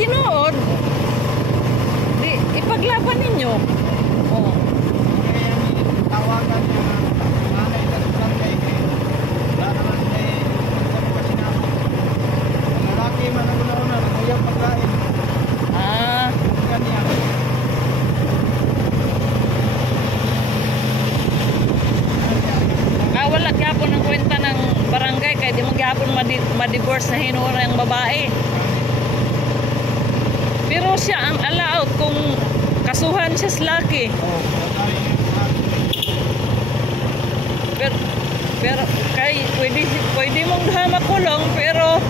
tinuod. Di, ipaglaban ninyo. Oh. Kaya tawagan niya nanay sa barangay kay wala naman may kasi na ang lalaki man ang una-una ayaw pagkain Ah, kanya. wala gyapon ang kwenta ng barangay kay di mo gyapon ma-divorce na hinura ang babae. Pero siya ang allowed kung kasuhan siya sa laki. Pero kay pwede mong duha makulong pero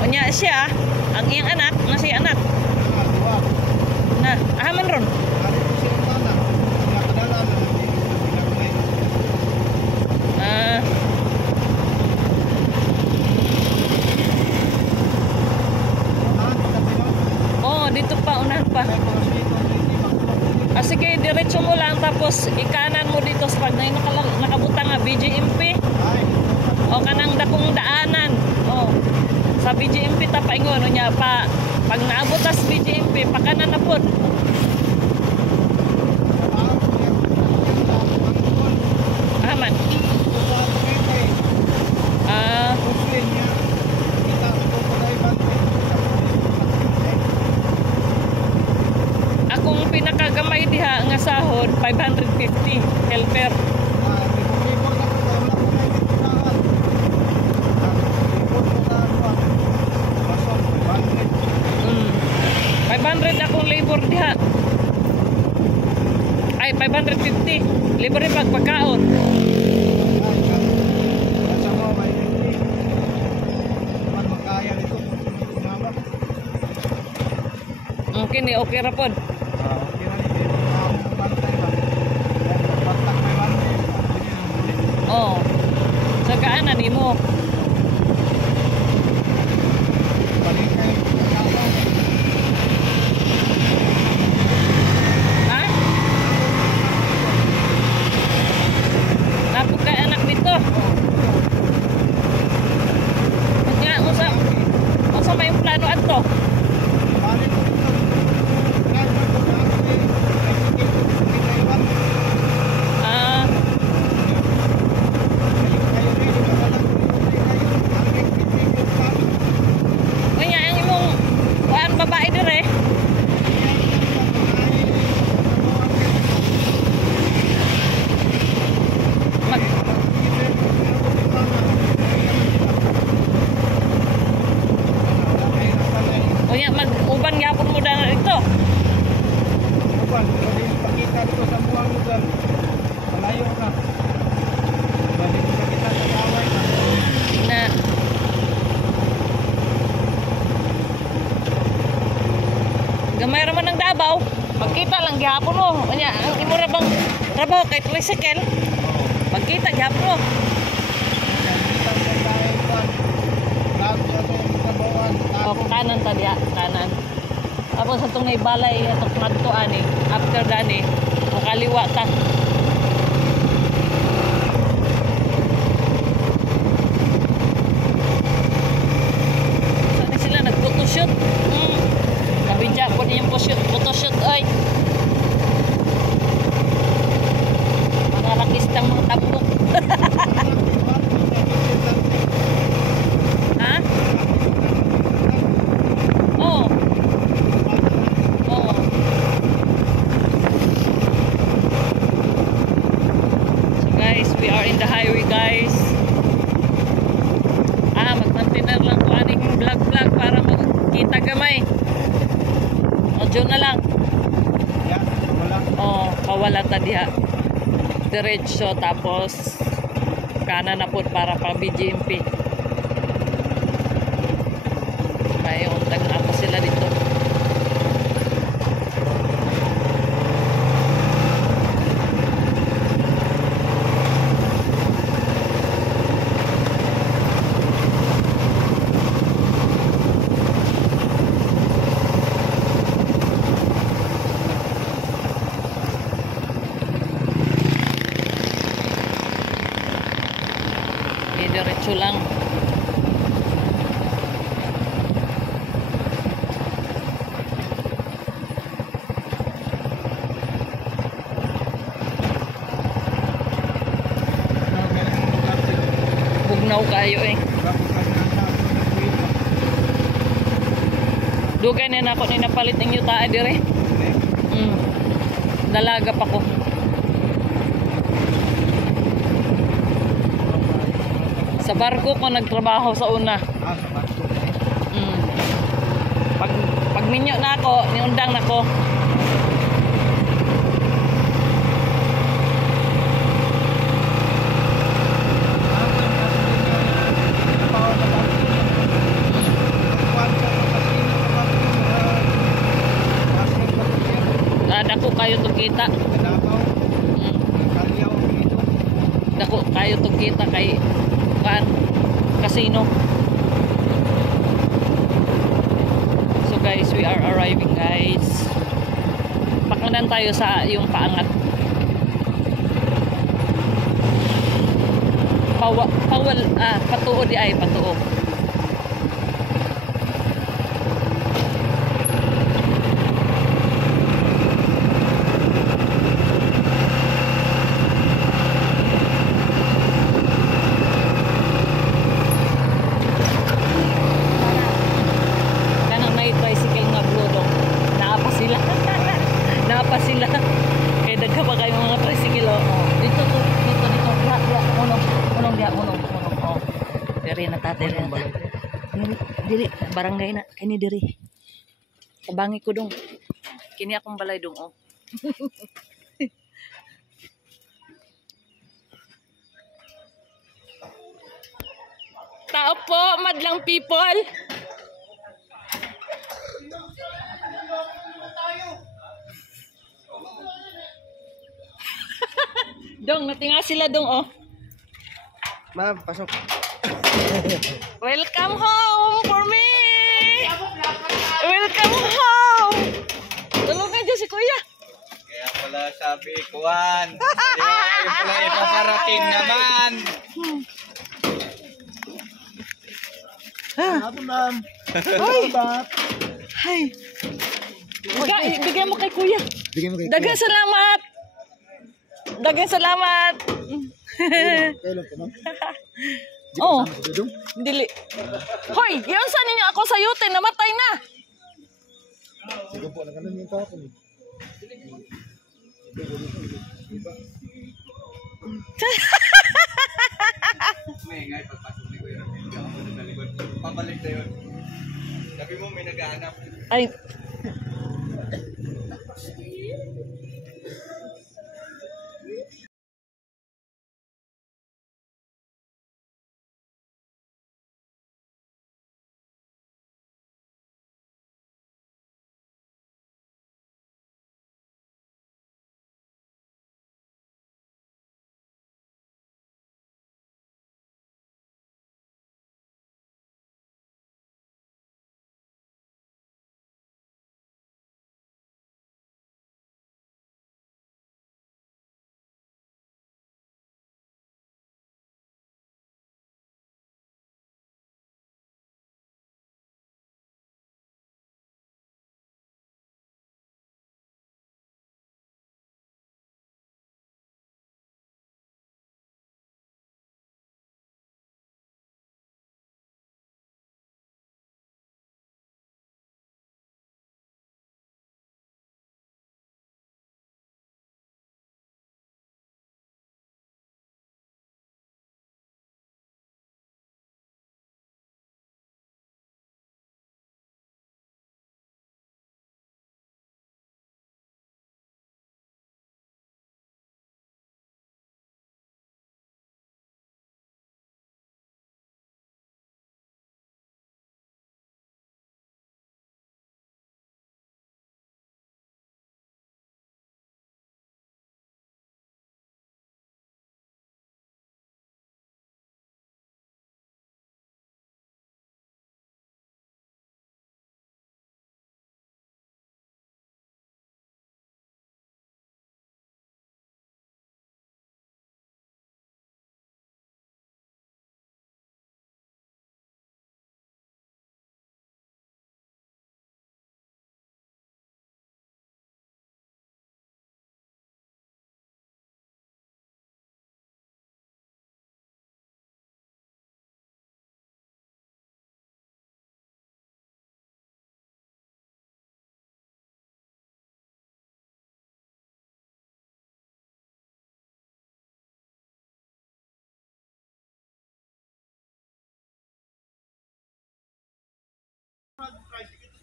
unya siya ang iyang anak na si anak na ahaman ron. Ah, oh, dito pa unahan pa. Ah, sige, diretso mo lang tapos ikanan mo dito sa pag nakabutang nga BGMP. O kanang dakong daanan. Oh. Sa BGMP ta paingon nya pa pag naabot tas BGMP pakanan na pod. Aman. Ah, akong pinakagamay diha nga sahod 550 helper. Mm. 500 akong labor diha. Ay 550 labor ni pagpakaon. Mungkin ni okay ra pod. Oh. Sa kaanan nimo. Ha? Napo kay anak dito. Nga usa may plano adto. Ah, kaya ang imong kuan babae dire. Mag kuya mag-uban gyapon mo dana dito. Pakita dito sa buwang lugar. Malayo ka. Balik kita kita sa kaway ka. Na gamay raman ng Davao. Pagkita lang gyapon mo. Kanya ang imo ra bang trabaho kay tricycle. Pagkita gyapon mo. O kanan ta diha, kanan. Tapos sa itong balay atong madto ani, after dani, o kaliwa ta. Saan sila nag-photoshoot? Kabidya po niyong photoshoot, oy. Mga rakistang mga tambok. Ha? Oh. Oh. So guys, we are in the highway guys. Mag-container lang ko aning vlog para makita gamay. Audio na lang. Oh, kawala ta diha. Diretso tapos kanan na po para pa BGMP. May untag na po sila dito. Diretso lang. kayo eh. Grabe ka na anak ko ng kuya. Dugay na ako ni napalit ng yuta dire. Mm. Dalaga pa ko. Sa barko ko nagtrabaho sa una. Sa bato. Mm. Pag minyo na ako, niundang na ko. Dako kayo to kita. Mm. Dako kayo to kita kay kan casino. So guys, we are arriving guys. Pakanan tayo sa yung paangat. Patuo di ay patuo. Tricycle nga bro, naapa sila. Naapa sila. Kaya dagha pa kayo mga tricycle oh. Dito. Unong. Oh. Diri na ta, diri na ta. Diri, barangay na. Kini diri. Kabangi ko dong. Kini akong balay dong oh. Tao po, madlang people. Dong, natinga sila dong oh. Ma'am, pasok. Welcome home for me. Welcome home. Tulog na dyan si kuya. Kaya pala sabi, Kuwan. Kaya pala ipaparating naman. Ano, ma'am? Hi. Bigyan mo kay kuya. Dagang salamat. Dagang salamat. Kailan ka, ma'am? Oh. Dili. Hoy, yun sa ninyo ako sa yute, namatay na. Sige po, nakanan yung tao ko. May ingay pagpasok ni Kuya Ramil. Sa likod. Pabalik na yun. Sabi mo may naghahanap. Ay,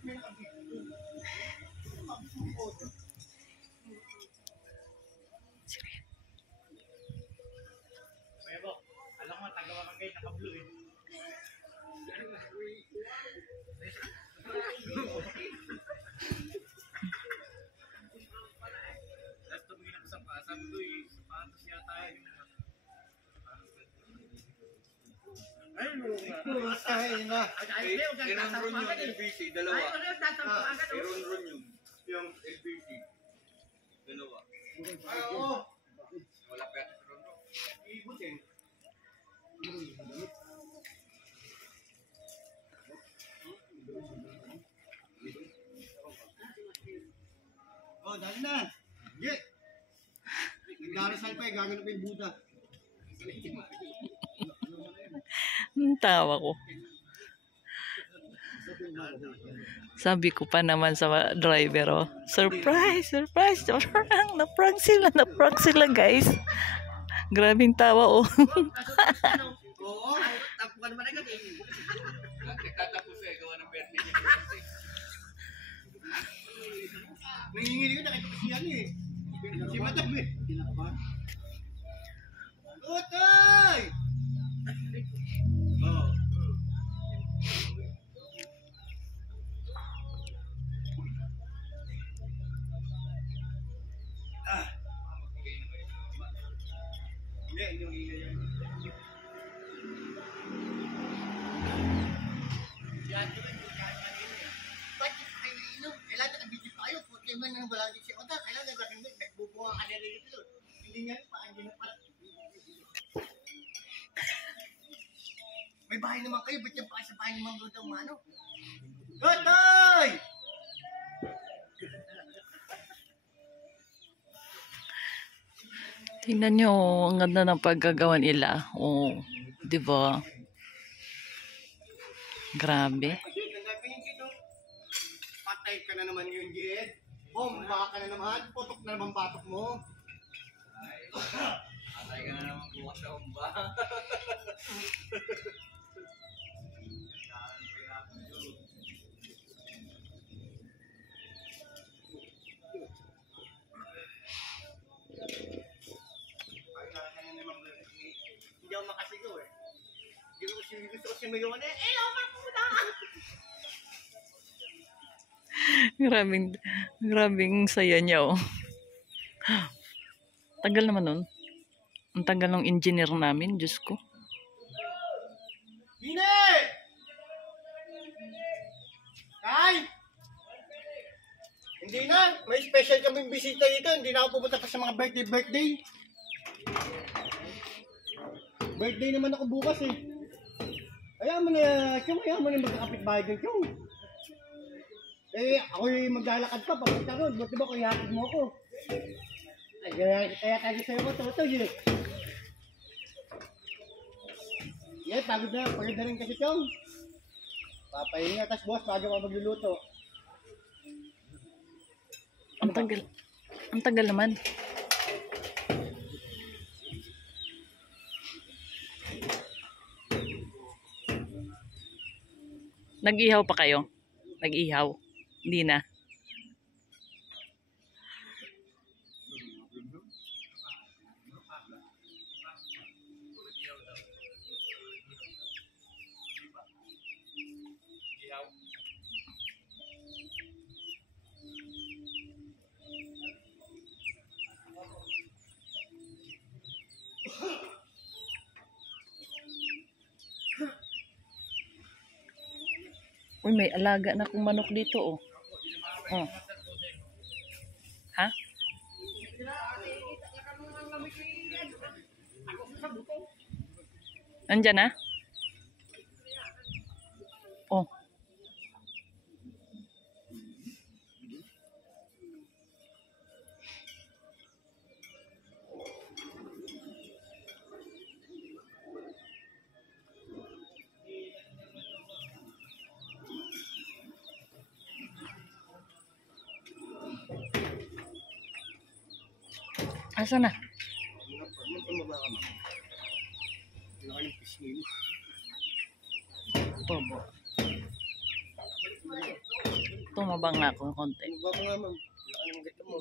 Kaya po, alam mo, taga-barangay naka-blue eh. Tapos tumingin ako sa paa, sabi ko eh, sapatos yata yung... Ay, na. Iron-run yung LBC, dalawa. Iron-run yung LBC. Dalawa. Oo. Wala pa yata sa Iron-run. Ibutin. Oh, dali na. Get. Nagdarasal pa eh, gagano pa yung Buddha. Ang tawa ko. Sabi ko pa naman sa driver, oh, surprise, surprise, na-prank sila guys. Grabing tawa, oh. Oo, tapo ka naman agad eh. Nagtatapos eh, gawa ng birthday niya. Nanginginig ko, nakita ko siya eh. Si Madam eh. Kinakabahan. Utoy! Oo. Hindi yung ingay yan. Yan, ba't kayo inom? Kailangan naka-video tayo. Kung kayo man nang wala din si Oda, kailangan nagagawin mo, nagbubuha ka na rin ito. Hindi nga rin pa, hindi na pala. May bahay naman kayo, ba't yung pa sa bahay naman doon daw mano? Otoy! Tingnan nyo, ang ganda ng paggagawa nila. Oh, di ba? Grabe. Kasi nagagawin dito, patay ka na naman yun, Jed. Bomba ka na naman, putok na naman batok mo. Atay ka na naman bukas sa umba. Hindi ako makasigaw eh. Hindi ko gusto ko sinumayaw na eh. Ako pumunta! Grabing saya niya, oh. Tagal naman nun. Ang tagal ng engineer namin, Diyos ko. Hine! Ay! Hindi na. May special kaming bisita dito. Hindi na ako pupunta pa sa mga birthday. Birthday naman ako bukas eh. Ayaw mo na, ayaw mo na magkakapit-bahay doon, Chong. Eh, ako yung maglalakad pa, papunta ron. Buti ba kung ihatid mo ako? Ay, kaya tayo sa'yo ko, toto yun. Yeah, pagod na rin kasi, Chong. Papahinga, tas boss, bago ka magluluto. Ang tagal naman. Nag-ihaw pa kayo? Nag-ihaw? Hindi na. Uy, may alaga na kong manok dito, oh. Oh. Ha? Nandyan na? Oh. Asa na? Bobo. Tumaba nga ako ng konti. Ano ba nga ma'am? Ano ang ganda mo?